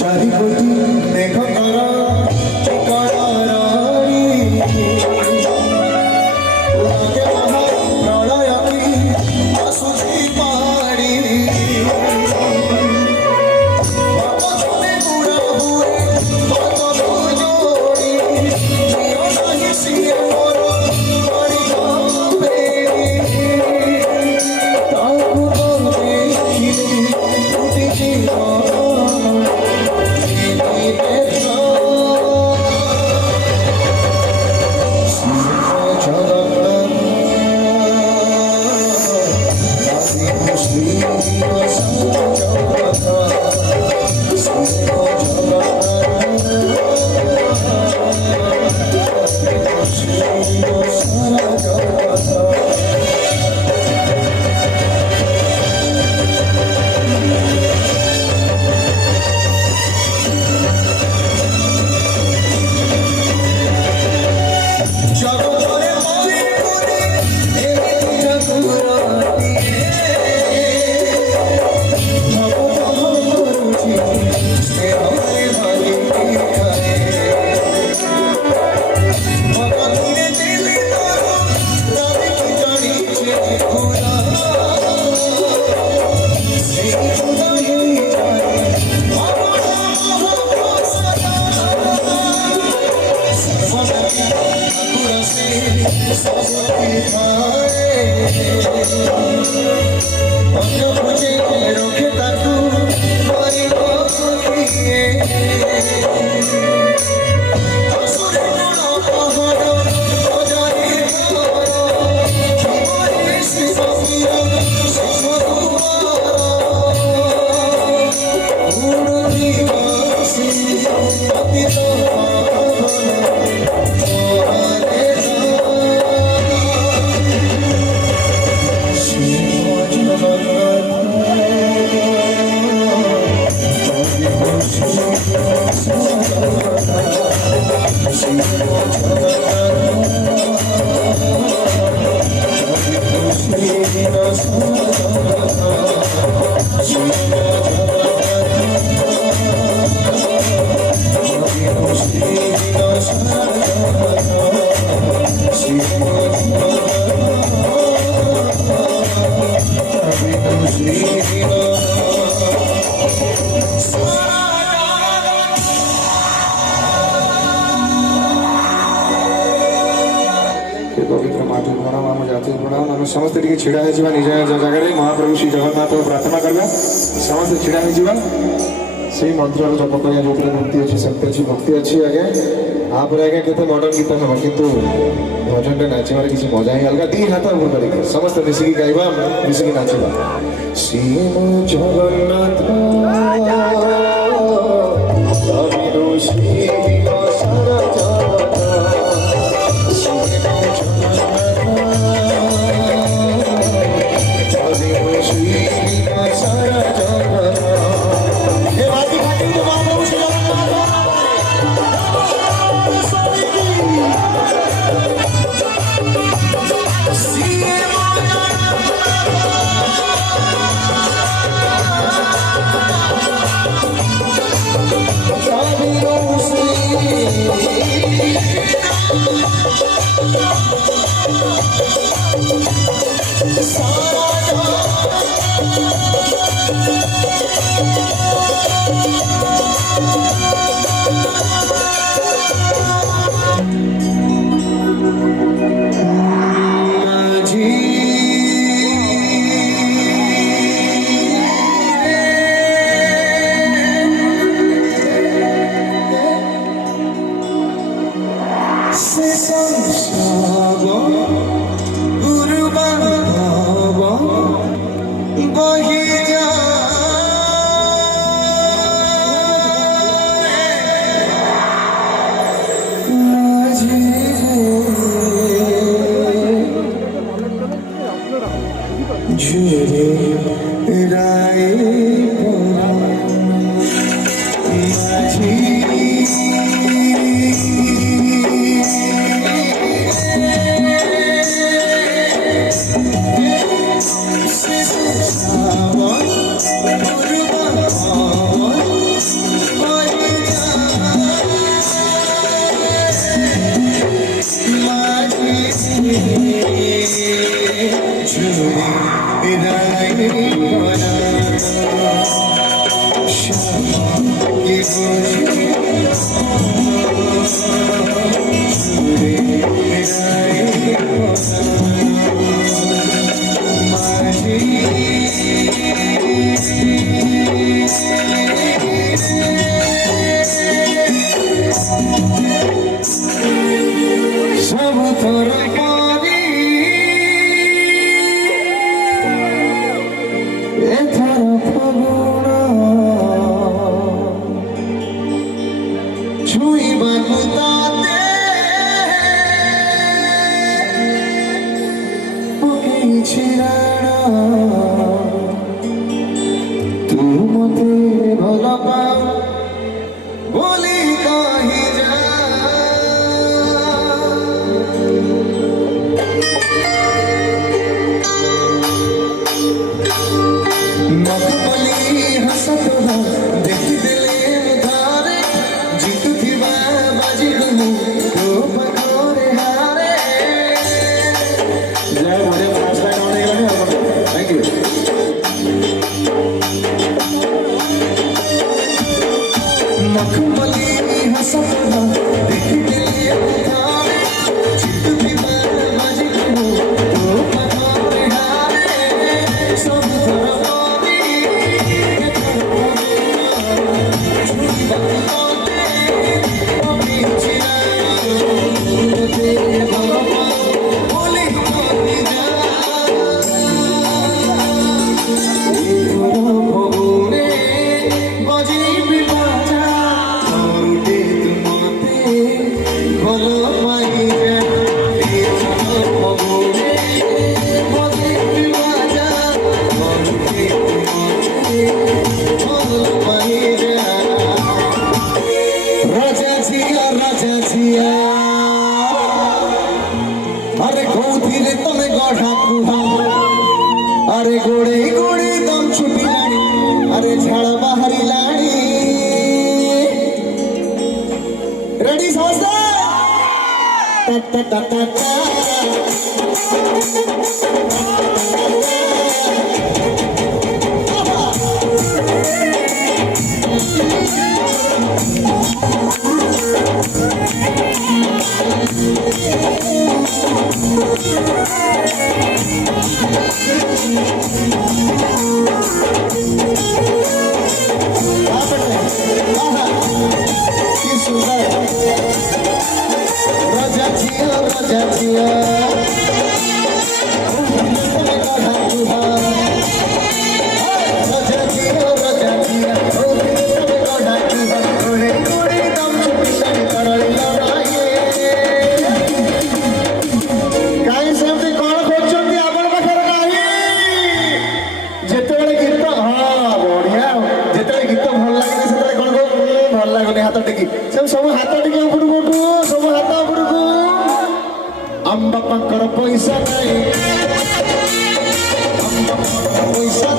চারিপতি মেঘ করা করারি লাগে মহা প্রলয় কি আসুছি পাড়ি পথে গুড়া হুয়ে কত জোড়ি জিও নাহি সিয়ে মোর বাড়ি হবে তাকু দেখিলে ফুটি জীবন समस्त टी छिड़ा हो निज जगह महाप्रभु श्री जगन्नाथ प्रार्थना करवा समस्त छिड़ा हो से मंत्र जप कर जो भक्ति अच्छी शक्ति अच्छी भक्ति अच्छी आगे आप आगे के मॉडर्न गीत हम कितु भजन नाचार किसी मजा ही अलग दी हाथ कर समस्त मिसिकी गाइबा मिसिकी नाचवा श्रीम जगन्नाथ কি বুঝি সুরে রায় মাঝি সব তোর পারি এথর ফাগুনা ছুঁইবাকু তাতে পকেইছি রানা তু মতে ভাল পাও বলি কহি যা मखमली हसत हो देख दिले उधारे जीत थीबा बाजी गमु तो पकोरे हारे जय बड़े पांच लाइन होने लगे थैंक यू मखमली हसत हो देख दिले उधारे जीत थीबा बाजी गमु तो पकोरे हारे सब तरफ अरे कौथिरे तमे गढ़ा कुहा अरे गोड़े गोड़े दम छुटी लाणी अरे झाड़ा बाहरी लाणी रेडी समझदा टा टा टा टा टा राजा जिया हाथ टेकी सब हाथ टेकी उपरकू सब हाथ उपरकू आम बापांकर पैसा नहीं आम बापांकर पैसा